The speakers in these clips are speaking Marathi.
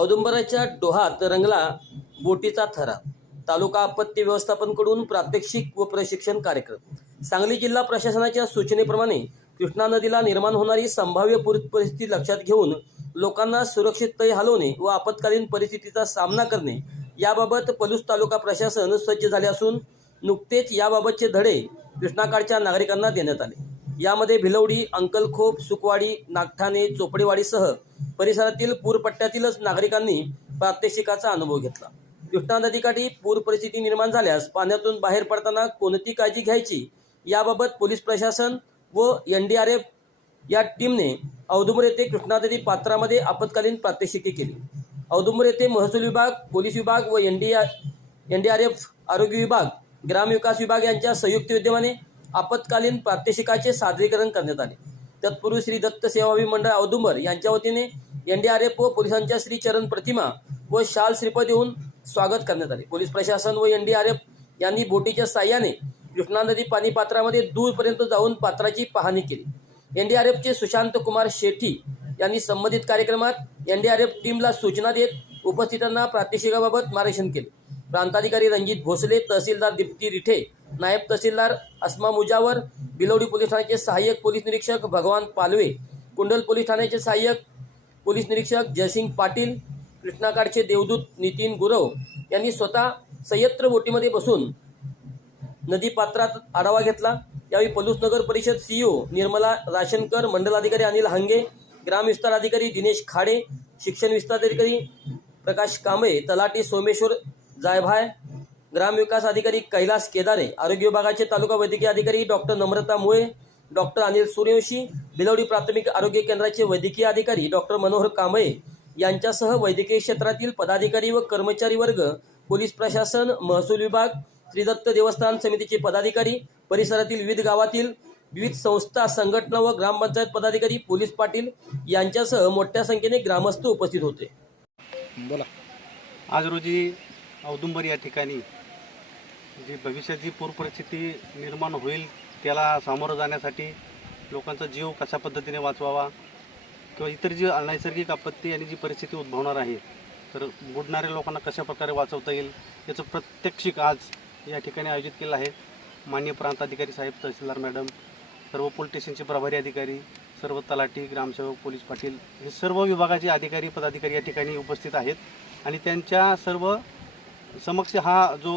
औदुंबराच्या डोहात रंगला बोटीचा थरा तालुका आपत्ती व्यवस्थापनकडून प्रात्यक्षिक व प्रशिक्षण कार्यक्रम सांगली जिल्हा प्रशासनाच्या सूचनेप्रमाणे कृष्णा नदीला निर्माण होणारी संभाव्य परिस्थिती लक्षात घेऊन लोकांना सुरक्षित हलवणे व आपत्कालीन परिस्थितीचा सामना करणे याबाबत पलूस तालुका प्रशासन सज्ज झाले असून नुकतेच याबाबतचे धडे कृष्णाकाळच्या नागरिकांना देण्यात आले यामध्ये भिलवडी अंकलखोप सुकवाडी नागठाणे चोपडेवाडीसह परिसरातील पूरपट्ट्यातीलच नागरिकांनी प्रात्यक्षिकाचा अनुभव घेतला कृष्णा नदीकाठी पूर परिस्थिती निर्माण झाल्यास पाण्यातून बाहेर पडताना कोणती काळजी घ्यायची याबाबत पोलीस प्रशासन व एन डी आर एफ या टीमने औदुंबर येथे कृष्णा नदी पात्रामध्ये आपत्कालीन प्रात्यक्षिके केली औदुंबर येथे महसूल विभाग पोलीस विभाग व एन डी आरोग्य विभाग ग्रामविकास विभाग यांच्या संयुक्त विद्यमाने आपत्कालीन प्रात्यक्षिकाचे सादरीकरण करण्यात आले तत्पूर्वी श्री दत्त सेवावी मंडळ औदुंबर यांच्या वतीने एनडीआरएफ व पोलिसांच्या चरण प्रतिमा व शाल श्रीपद देऊन स्वागत करण्यात आले पोलीस प्रशासन व एनडीआरएफ यांनी बोटीच्या साह्याने कृष्णा नदी पाणी पात्रामध्ये दूरपर्यंत जाऊन पात्राची पाहणी केली एनडीआरएफचे सुशांत कुमार शेट्टी यांनी संबंधित कार्यक्रमात एनडीआरएफ टीमला सूचना देत उपस्थितांना प्रात्यक्षिकाबाबत मार्गदर्शन केले प्रांताधिकारी रणजित भोसले तहसीलदार दीप्ती रिठे नायब तहसीलदार अस्मा मुजावर बिलोडी पोलीस ठाण्याचे सहाय्यक पोलीस निरीक्षक भगवान पालवे कुंडल पोलीस ठाण्याचे सहाय्यक पोलीस निरीक्षक जयसिंग पाटील कृष्णाकाडचे देवदूत नितीन गुरव यांनी स्वतः सह्यत्र बोटीमध्ये बसून नदीपात्रात आढावा घेतला यावेळी पलूस नगर परिषद सीईओ e निर्मला राशनकर मंडलाधिकारी अनिल हांगे ग्राम विस्तार अधिकारी दिनेश खाडे शिक्षण विस्तार अधिकारी प्रकाश कांबळे तलाटी सोमेश्वर जायभाय ग्रामविकास अधिकारी कैलास केदारे आरोग्य विभागाचे तालुका वैद्यकीय अधिकारी डॉक्टर नम्रता मुळे डॉक्टर अनिल सूर्यवंशी बिलवडी प्राथमिक आरोग्य केंद्राचे वैद्यकीय अधिकारी डॉक्टर मनोहर कांबळे यांच्यासह वैद्यकीय क्षेत्रातील पदाधिकारी व कर्मचारी वर्ग पोलीस प्रशासन महसूल विभाग श्रीदत्त देवस्थान समितीचे पदाधिकारी परिसरातील विविध गावातील विविध संस्था संघटना व ग्रामपंचायत पदाधिकारी पोलीस पाटील यांच्यासह मोठ्या संख्येने ग्रामस्थ उपस्थित होते बोला आज रोजी औदुंबर या ठिकाणी जी भविष्यात जी पूर परिस्थिती निर्माण होईल त्याला सामोरं जाण्यासाठी लोकांचा जीव कशा पद्धतीने वाचवावा किंवा इतर जी नैसर्गिक आपत्ती आणि जी परिस्थिती उद्भवणार आहे तर बुडणाऱ्या लोकांना कशा प्रकारे वाचवता येईल याचं प्रत्यक्षिक आज या ठिकाणी आयोजित केलं आहे मान्य प्रांताधिकारी साहेब तहसीलदार मॅडम सर्व पोलीस स्टेशनचे प्रभारी अधिकारी सर्व तलाठी ग्रामसेवक पोलीस पाटील हे सर्व विभागाचे अधिकारी पदाधिकारी या ठिकाणी उपस्थित आहेत आणि त्यांच्या सर्व समक्ष हा जो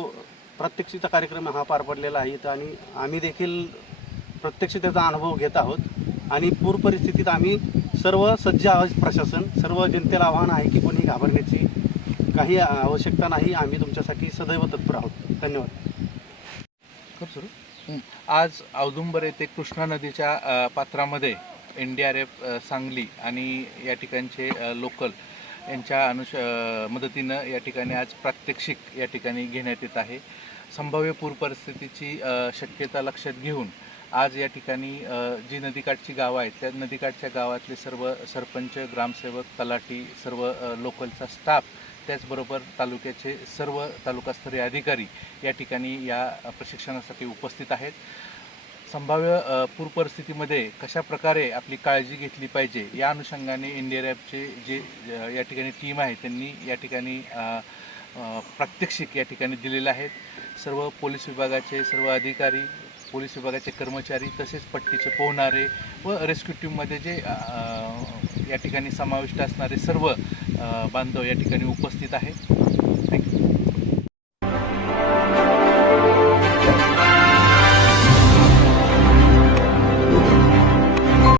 प्रत्यक्षीचा कार्यक्रम हा पार पडलेला आहे तर आणि आम्ही देखील प्रत्यक्ष त्याचा अनुभव घेत आहोत आणि पूर परिस्थितीत आम्ही सर्व सज्ज आहोत प्रशासन सर्व जनतेला आव्हान आहे की कोणी घाबरण्याची काही आवश्यकता नाही आम्ही तुमच्यासाठी सदैव तत्पर आहोत धन्यवाद आज औदुंबर येथे कृष्णा नदीच्या पात्रामध्ये N D R F Sangli आणि या ठिकाणचे लोकल यांच्या अनुष मदतीनं या ठिकाणी आज प्रात्यक्षिक या ठिकाणी घेण्यात येत आहे संभाव्य पूर परिस्थितीची शक्यता लक्षात घेऊन आज या ठिकाणी जी नदीकाठची गावं आहेत त्या नदीकाठच्या गावातले सर्व सरपंच ग्रामसेवक तलाठी सर्व लोकलचा स्टाफ त्याचबरोबर तालुक्याचे सर्व तालुकास्तरीय अधिकारी या ठिकाणी या प्रशिक्षणासाठी उपस्थित आहेत संभाव्य पूर परिस्थितीमध्ये कशा प्रकारे आपली काळजी घेतली पाहिजे या अनुषंगाने इंडिया रॅपचे जे या ठिकाणी टीम आहे त्यांनी या ठिकाणी प्रात्यक्षिक या ठिकाणी दिलेले आहेत सर्व पोलीस विभागाचे सर्व अधिकारी पोलीस विभागाचे कर्मचारी तसेच पट्टीचे पोहणारे व रेस्क्यू टीममध्ये जे या ठिकाणी समाविष्ट असणारे सर्व बांधव या ठिकाणी उपस्थित आहेत